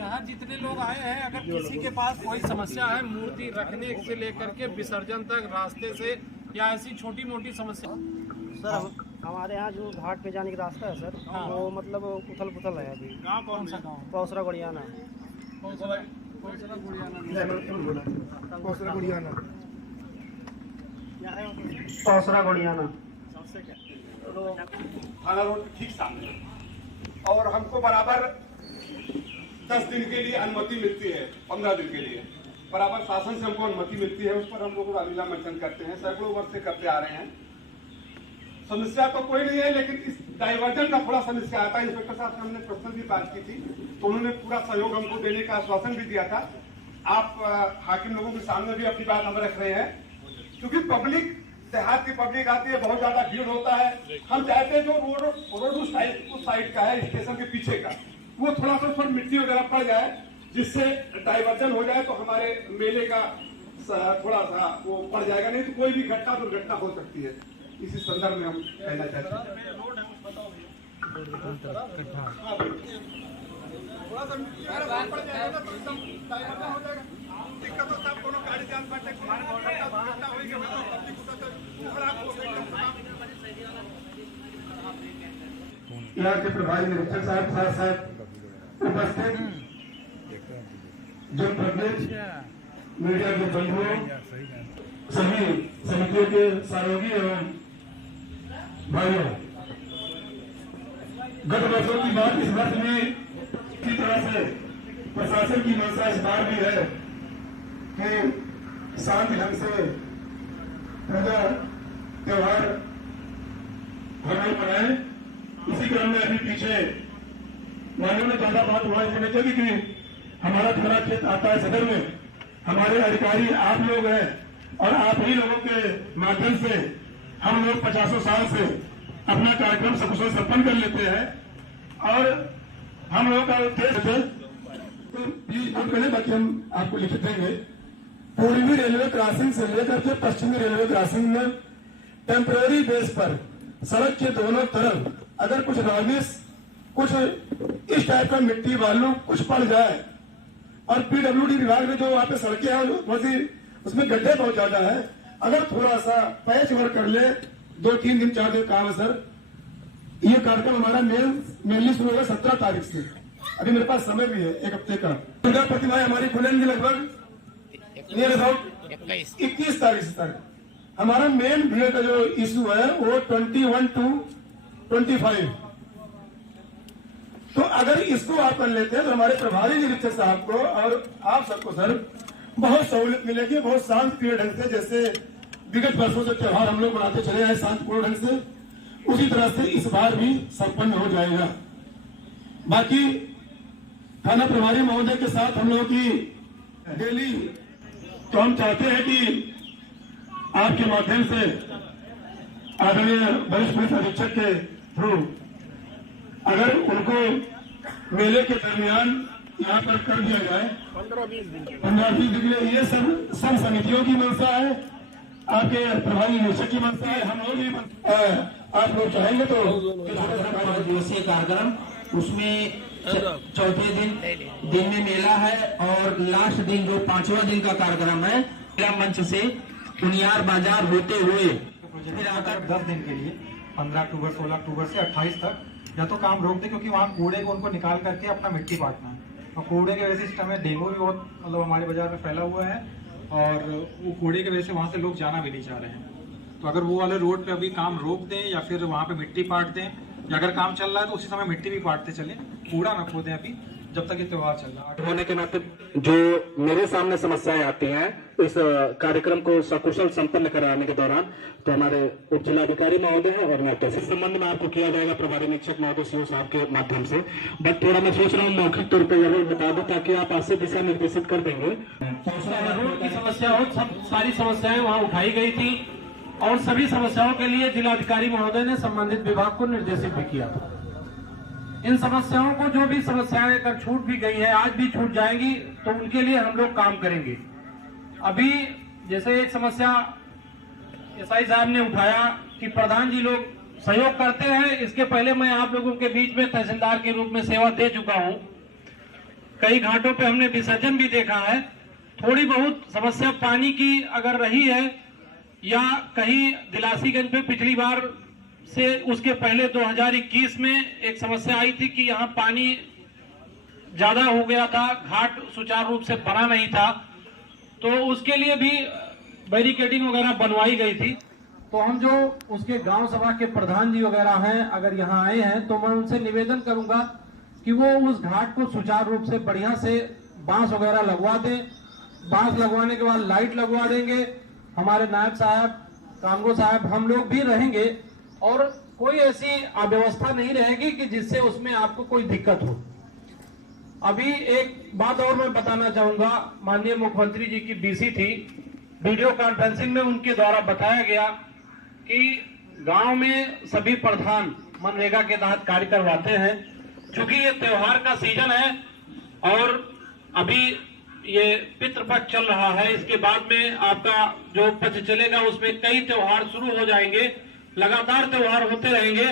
यहाँ जितने लोग आए हैं, अगर किसी के पास कोई समस्या है मूर्ति रखने से लेकर के विसर्जन तक, रास्ते से या ऐसी छोटी मोटी समस्या। सर हमारे यहाँ जो घाट पे जाने का रास्ता है सर, वो मतलब उथल पुथल है अभी। गाँव कौन सा गाँव? पौसरा गुड़ियाना। पौसरा गुड़ियाना थाना रोड ठीक सामने, और हमको बराबर 10 दिन के लिए अनुमति मिलती है, 15 दिन के लिए बराबर शासन से हमको अनुमति मिलती है। उस पर हम लोग रामलीला मंचन करते हैं, सैकड़ों वर्ष से करते आ रहे हैं। समस्या तो कोई नहीं है, लेकिन इस डाइवर्जन का थोड़ा समस्या आता है। इंस्पेक्टर साहब से हमने पर्सनल भी बात की थी, तो उन्होंने पूरा सहयोग हमको देने का आश्वासन भी दिया था। आप हाकिम लोगों के सामने भी अपनी बात हम रख रहे हैं, क्योंकि पब्लिक, देहात की पब्लिक आती है, बहुत ज्यादा भीड़ होता है। हम चाहते हैं जो रोड उस साइड का है, स्टेशन के पीछे का, वो थोड़ा सा उस पर मिट्टी वगैरह पड़ जाए, जिससे डाइवर्जन हो जाए, तो हमारे मेले का थोड़ा सा वो पड़ जाएगा। नहीं तो कोई भी घटना दुर्घटना हो सकती है। इसी संदर्भ में हम कहना चाहते हैं। थोड़ा सा मिट्टी वगैरह पड़ जाएगा तो एकदम डाइवर्जन हो जाएगा। दिक्कत होता है, कोनो गाड़ी जान पाते यहाँ के प्रभारी निरीक्षक साहब साथ साथ उपस्थित जो प्रतिनिधि मीडिया के बंधुओं, सभी समितियों के सहयोगी एवं भाइयों, गत वर्षों की बात इस वर्ष में किसी तरह से प्रशासन की मंशा इस बार भी है कि शांति ढंग से पूजा त्योहार भरपूर बनाए। इसी क्रम में अभी पीछे मानव ने ज्यादा बात हुआ इसलिए चली कि हमारा थाना क्षेत्र आता है सदर में, हमारे अधिकारी आप लोग हैं, और आप ही लोगों के माध्यम से हम लोग 50 साल से अपना कार्यक्रम सकुशल संपन्न कर लेते हैं। और हम लोगों का उद्देश्य, तो प्लीज नोट करें, बाकी हम आपको लिखित देंगे। पूर्वी रेलवे क्रॉसिंग से लेकर के पश्चिमी रेलवे क्रॉसिंग में टेम्पररी बेस पर सड़क के दोनों तरफ अगर कुछ रॉबिस, कुछ इस टाइप का मिट्टी बालू कुछ पड़ जाए, और पीडब्ल्यूडी विभाग ने जो वहां पे सड़कें हैं उसमें गड्ढे बहुत ज्यादा है, अगर थोड़ा सा पैच वर्क कर ले, 2-3 दिन 4 दिन काम है सर। ये कार्यक्रम हमारा मेनली शुरू होगा 17 तारीख से। अभी मेरे पास समय भी है 1 हफ्ते का। दुर्गा प्रतिमाएं हमारी खुलेंगी लगभग नियर अबाउट 21 तारीख से तक। हमारा मेन भीड़ का जो इशू है वो 21 to 25। तो अगर इसको आप कर लेते हैं तो हमारे प्रभारी निरीक्षक साहब को और आप सबको सर बहुत सहूलियत मिलेगी, बहुत शांत प्रिय ढंग से, जैसे विगत वर्षों से त्योहार हम लोग मनाते चले आए शांतिपूर्ण ढंग से, उसी तरह से इस बार भी संपन्न हो जाएगा। बाकी थाना प्रभारी महोदय के साथ हम लोगों की डेली, तो हम चाहते हैं कि आपके माध्यम से आदरणीय वरिष्ठ पुलिस अधीक्षक के थ्रू अगर उनको मेले के दरमियान यहाँ पर कर दिया जाए 15-20 दिन, ये सब समितियों की मंशा है, आपके प्रभारी निरीक्षक की मंशा है, हम लोग भी आप लोग चाहेंगे तो दिवसीय कार्यक्रम, उसमें चौथे दिन में मेला है, और लास्ट दिन जो 5वां दिन का कार्यक्रम है मेला मंच से उनियार बाजार होते हुए फिर आकर 10 दिन के लिए 15 अक्टूबर 16 अक्टूबर से 28 तक या तो काम रोक दे, क्योंकि वहाँ कूड़े को उनको निकाल करके अपना मिट्टी बांटना है। और कूड़े के वजह से इस समय डेंगू भी बहुत मतलब हमारे बाजार में फैला हुआ है, और वो कूड़े की वजह से वहाँ से लोग जाना भी नहीं चाह रहे हैं। तो अगर वो वाले रोड पे अभी काम रोक दें या फिर वहाँ पे मिट्टी पाट दें, या अगर काम चल रहा है तो उसी समय मिट्टी भी पाटते चले, कूड़ा न खोदें अभी जब तक ये त्योहार चल रहा है। होने के नाते जो मेरे सामने समस्याएं आती हैं इस कार्यक्रम को सकुशल संपन्न कराने के दौरान, तो हमारे उप जिलाधिकारी महोदय हैं और मैं इस संबंध में आपको किया जाएगा प्रभारी निरीक्षक महोदय सीओ साहब के माध्यम से। बट थोड़ा मैं सोच रहा हूँ मौखिक तौर पर जरूर बता दूं, ताकि आप आपसे दिशा निर्देशित कर देंगे। रोड की समस्या हो, सारी समस्याएं वहाँ उठाई गई थी, और सभी समस्याओं के लिए जिलाधिकारी महोदय ने संबंधित विभाग को निर्देशित भी किया था। इन समस्याओं को, जो भी समस्याएं अगर छूट भी गई है, आज भी छूट जाएंगी, तो उनके लिए हम लोग काम करेंगे। अभी जैसे एक समस्या एसआई साहब ने उठाया कि प्रधान जी लोग सहयोग करते हैं, इसके पहले मैं आप लोगों के बीच में तहसीलदार के रूप में सेवा दे चुका हूं। कई घाटों पे हमने विसर्जन भी देखा है। थोड़ी बहुत समस्या पानी की अगर रही है, या कहीं दिलासीगंज पे पिछली बार से उसके पहले 2021 में एक समस्या आई थी कि यहाँ पानी ज्यादा हो गया था, घाट सुचारू रूप से बना नहीं था, तो उसके लिए भी बैरिकेडिंग वगैरह बनवाई गई थी। तो हम जो उसके गांव सभा के प्रधान जी वगैरह हैं, अगर यहाँ आए हैं तो मैं उनसे निवेदन करूंगा कि वो उस घाट को सुचारू रूप से बढ़िया से बांस वगैरह लगवा दें। बांस लगवाने के बाद लाइट लगवा देंगे, हमारे नायब साहब, कांगो साहब, हम लोग भी रहेंगे और कोई ऐसी अव्यवस्था नहीं रहेगी कि जिससे उसमें आपको कोई दिक्कत हो। अभी एक बात और मैं बताना चाहूंगा, माननीय मुख्यमंत्री जी की बीसी थी, वीडियो कॉन्फ्रेंसिंग में उनके द्वारा बताया गया कि गांव में सभी प्रधान मनरेगा के तहत कार्य करवाते हैं। चूंकि ये त्योहार का सीजन है और अभी ये पितृपक्ष चल रहा है, इसके बाद में आपका जो पक्ष चलेगा उसमें कई त्योहार शुरू हो जाएंगे, लगातार त्योहार होते रहेंगे।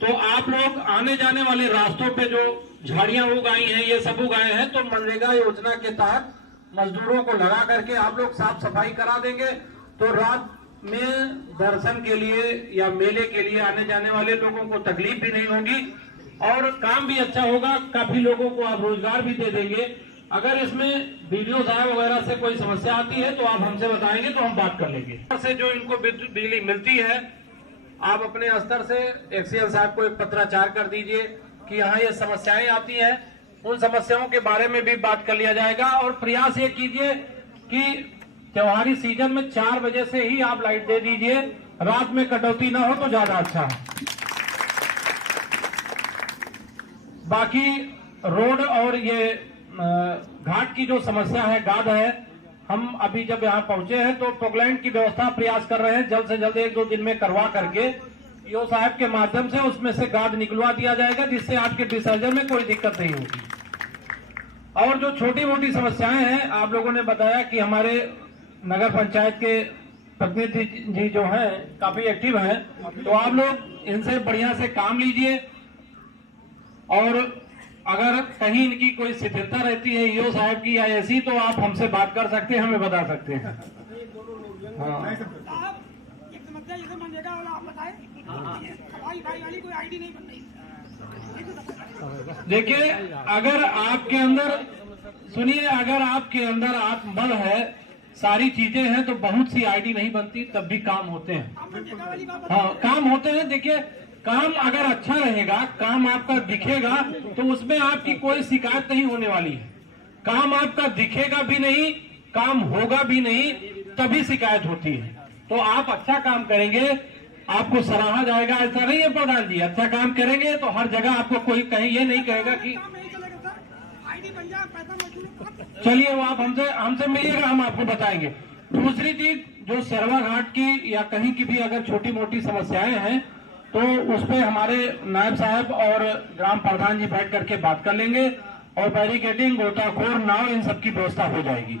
तो आप लोग आने जाने वाले रास्तों पे जो झाड़ियां उगाई हैं, ये सब उगाए हैं, तो मनरेगा योजना के तहत मजदूरों को लगा करके आप लोग साफ सफाई करा देंगे। तो रात में दर्शन के लिए या मेले के लिए आने जाने वाले लोगों को तकलीफ भी नहीं होगी और काम भी अच्छा होगा। काफी लोगों को आप रोजगार भी दे देंगे। अगर इसमें वीडियो साहब वगैरह से कोई समस्या आती है तो आप हमसे बताएंगे तो हम बात कर लेंगे। से जो इनको बिजली मिलती है, आप अपने स्तर से एक्सीएल साहब को एक पत्राचार कर दीजिए कि यहाँ ये समस्याएं आती हैं, उन समस्याओं के बारे में भी बात कर लिया जाएगा। और प्रयास ये कीजिए कि त्योहारी सीजन में 4 बजे से ही आप लाइट दे दीजिए, रात में कटौती ना हो तो ज्यादा अच्छा है। बाकी रोड और ये घाट की जो समस्या है, गाद है, हम अभी जब यहाँ पहुंचे हैं तो पोकलैंड की व्यवस्था प्रयास कर रहे हैं, जल्द से जल्द 1-2 दिन में करवा करके ईओ साहब के माध्यम से उसमें से गाद निकलवा दिया जाएगा, जिससे आपके विसर्जन में कोई दिक्कत नहीं होगी। और जो छोटी मोटी समस्याएं हैं, आप लोगों ने बताया कि हमारे नगर पंचायत के प्रतिनिधि जी जो हैं काफी एक्टिव हैं, तो आप लोग इनसे बढ़िया से काम लीजिए और अगर कहीं इनकी कोई शिथिलता रहती है ईओ साहब की या ऐसी, तो आप हमसे बात कर सकते हैं, हमें बता सकते हैं। हाँ। एक समस्या जैसे मनरेगा वाला आप बताएं, हवाई भाई वाली कोई आईडी नहीं बन रही। देखिए, अगर आपके अंदर, सुनिए, अगर आपके अंदर आत्मबल है, सारी चीजें हैं, तो बहुत सी आईडी नहीं बनती, तब भी काम होते हैं। हाँ, काम होते हैं। देखिए, काम अगर अच्छा रहेगा, काम आपका दिखेगा, तो उसमें आपकी कोई शिकायत नहीं होने वाली है। काम आपका दिखेगा भी नहीं, काम होगा भी नहीं, तभी शिकायत होती है। तो आप अच्छा काम करेंगे, आपको सराहा जाएगा। ऐसा नहीं है प्रधान जी, अच्छा काम करेंगे तो हर जगह आपको कोई कहीं ये नहीं कहेगा कि चलिए वो आप हमसे मिलिएगा, हम आपको बताएंगे। दूसरी चीज, जो सरवा घाट की या कहीं की भी अगर छोटी मोटी समस्याएं हैं तो उस पर हमारे नायब साहब और ग्राम प्रधान जी बैठ करके बात कर लेंगे और बैरिकेडिंग, गोताखोर, नाव, इन सब की व्यवस्था हो जाएगी।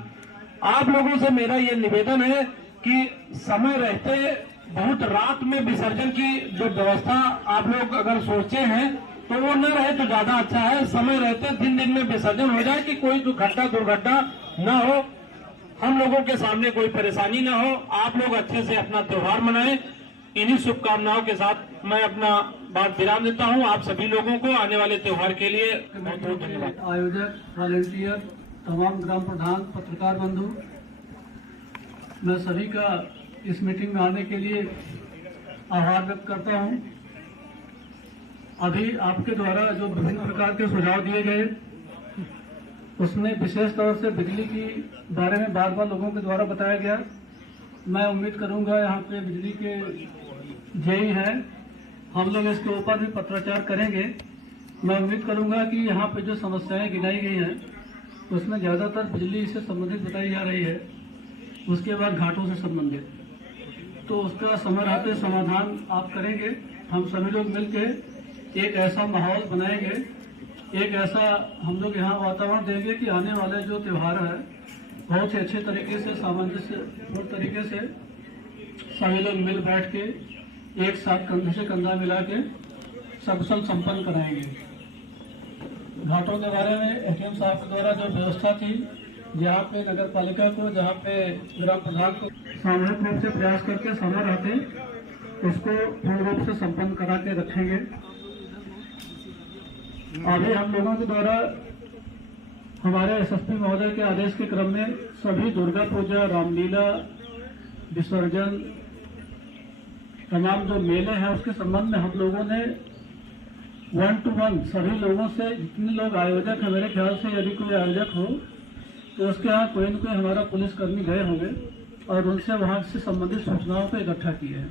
आप लोगों से मेरा ये निवेदन है कि समय रहते बहुत रात में विसर्जन की जो व्यवस्था आप लोग अगर सोचे हैं तो वो न रहे तो ज्यादा अच्छा है। समय रहते दिन में विसर्जन हो जाए कि कोई दुर्घटना न हो, हम लोगों के सामने कोई परेशानी न हो, आप लोग अच्छे से अपना त्योहार मनाएं। इन्हीं शुभकामनाओं के साथ मैं अपना बात विराम देता हूं। आप सभी लोगों को आने वाले त्योहार के लिए बहुत बहुत धन्यवाद। आयोजक, वॉलंटियर, तमाम ग्राम प्रधान, पत्रकार बंधु, मैं सभी का इस मीटिंग में आने के लिए आभार व्यक्त करता हूं। अभी आपके द्वारा जो विभिन्न प्रकार के सुझाव दिए गए, उसमें विशेष तौर से बिजली की बारे में बार बार लोगों के द्वारा बताया गया। मैं उम्मीद करूंगा यहाँ पे बिजली के जेई हैं, हम लोग इसके ऊपर भी पत्राचार करेंगे। मैं उम्मीद करूंगा कि यहाँ पे जो समस्याएं गिनाई गई हैं उसमें ज़्यादातर बिजली से संबंधित बताई जा रही है, उसके बाद घाटों से संबंधित, तो उसका समय रहते समाधान आप करेंगे। हम सभी लोग मिलकर एक ऐसा माहौल बनाएंगे, एक ऐसा हम लोग यहाँ वातावरण देंगे कि आने वाले जो त्यौहार है बहुत ही अच्छे तरीके से, सामंजस्यपूर्ण तरीके से सभी लोग मिल बैठ के एक साथ कंधे से कंधा मिला के सकुशल संपन्न कराएंगे। घाटों के बारे में एटीएम साहब के द्वारा जो व्यवस्था थी, जहाँ पे नगर पालिका को, जहाँ पे ग्राम प्रधान को सामूहिक रूप से प्रयास करके समय रहते उसको पूर्ण रूप से संपन्न करा के रखेंगे। अभी हम लोगों के द्वारा हमारे एसएसपी महोदय के आदेश के क्रम में सभी दुर्गा पूजा, रामलीला, विसर्जन, तमाम जो मेले हैं उसके संबंध में हम लोगों ने 1 to 1 सभी लोगों से, जितने लोग आयोजक हैं, मेरे ख्याल से यदि कोई आयोजक हो तो उसके यहाँ कोई न कोई हमारा पुलिसकर्मी गए होंगे और उनसे वहाँ से संबंधित सूचनाओं को इकट्ठा किए हैं।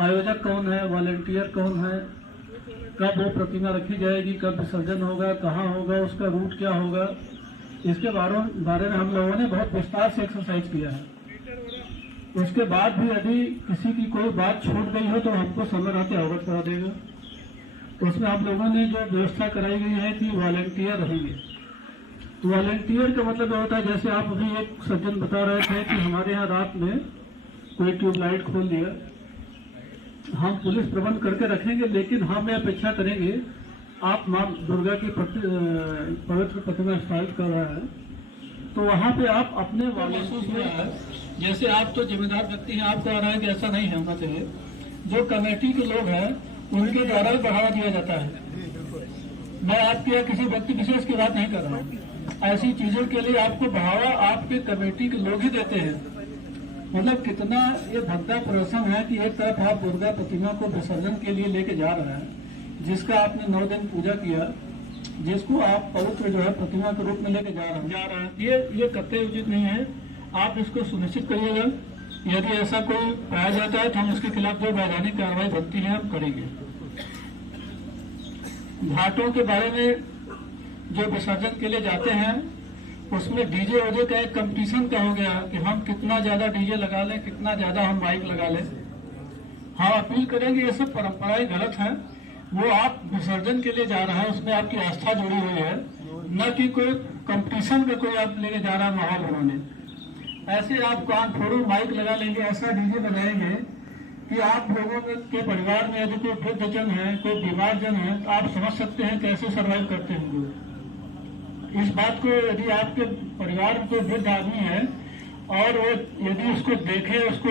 आयोजक कौन है, वॉलेंटियर कौन है, कब वो प्रतिमा रखी जाएगी, कब विसर्जन होगा, कहाँ होगा, उसका रूट क्या होगा, इसके बारे में हम लोगों ने बहुत विस्तार से एक्सरसाइज किया है। उसके बाद भी यदि किसी की कोई बात छूट गई हो तो हमको समय रहते अवगत करा देगा। तो उसमें हम लोगों ने जो व्यवस्था कराई गई है कि वॉलेंटियर रहेंगे। तो वॉलेंटियर का मतलब होता है, जैसे आप अभी एक सज्जन बता रहे थे कि हमारे यहाँ रात में कोई ट्यूबलाइट खोल दिया, हम पुलिस प्रबंध करके रखेंगे, लेकिन हम ये अपेक्षा करेंगे आप मां दुर्गा की पवित्र प्रतिमा स्थापित कर रहे हैं तो वहाँ पे आप अपने वॉलेंटियर, जैसे आप तो जिम्मेदार व्यक्ति हैं, आपको आ रहा है कि ऐसा नहीं होना चाहिए। जो कमेटी के लोग हैं उनके द्वारा भी बढ़ावा दिया जाता है। मैं आपके या किसी व्यक्ति विशेष की बात नहीं कर रहा हूँ। ऐसी चीजों के लिए आपको बढ़ावा आपके कमेटी के लोग ही देते हैं। मतलब कितना ये भद्दा प्रदर्शन है कि एक तरफ आप दुर्गा प्रतिमा को विसर्जन के लिए लेके जा रहे हैं, जिसका आपने 9 दिन पूजा किया, जिसको आप पवित्र जो है प्रतिमा के रूप में लेके जा रहे हैं, ये कतई उचित नहीं है। आप इसको सुनिश्चित करिएगा। यदि ऐसा कोई पाया जाता है तो हम उसके खिलाफ जो वैधानिक कार्रवाई बनती है हम करेंगे। घाटों के बारे में जो विसर्जन के लिए जाते हैं उसमें डीजे वजे का एक कंपटीशन का हो गया कि हम कितना ज्यादा डीजे लगा लें, कितना ज्यादा हम माइक लगा लें। हम अपील करेंगे ये सब परंपराएं गलत हैं। वो आप विसर्जन के लिए जा रहे हैं, उसमें आपकी आस्था जुड़ी हुई है, न कि कोई कंपटीशन का कोई आप लेके जा रहा है माहौल बनाने। ऐसे आप कान फोड़ू माइक लगा लेंगे, ऐसा डीजे बजाएंगे कि आप लोगों के परिवार में यदि कोई वृद्धजन है, कोई बीमार जन है, तो आप समझ सकते हैं कैसे सर्वाइव करते होंगे। इस बात को यदि आपके परिवार में कोई वृद्ध आदमी है और वो यदि उसको देखे, उसको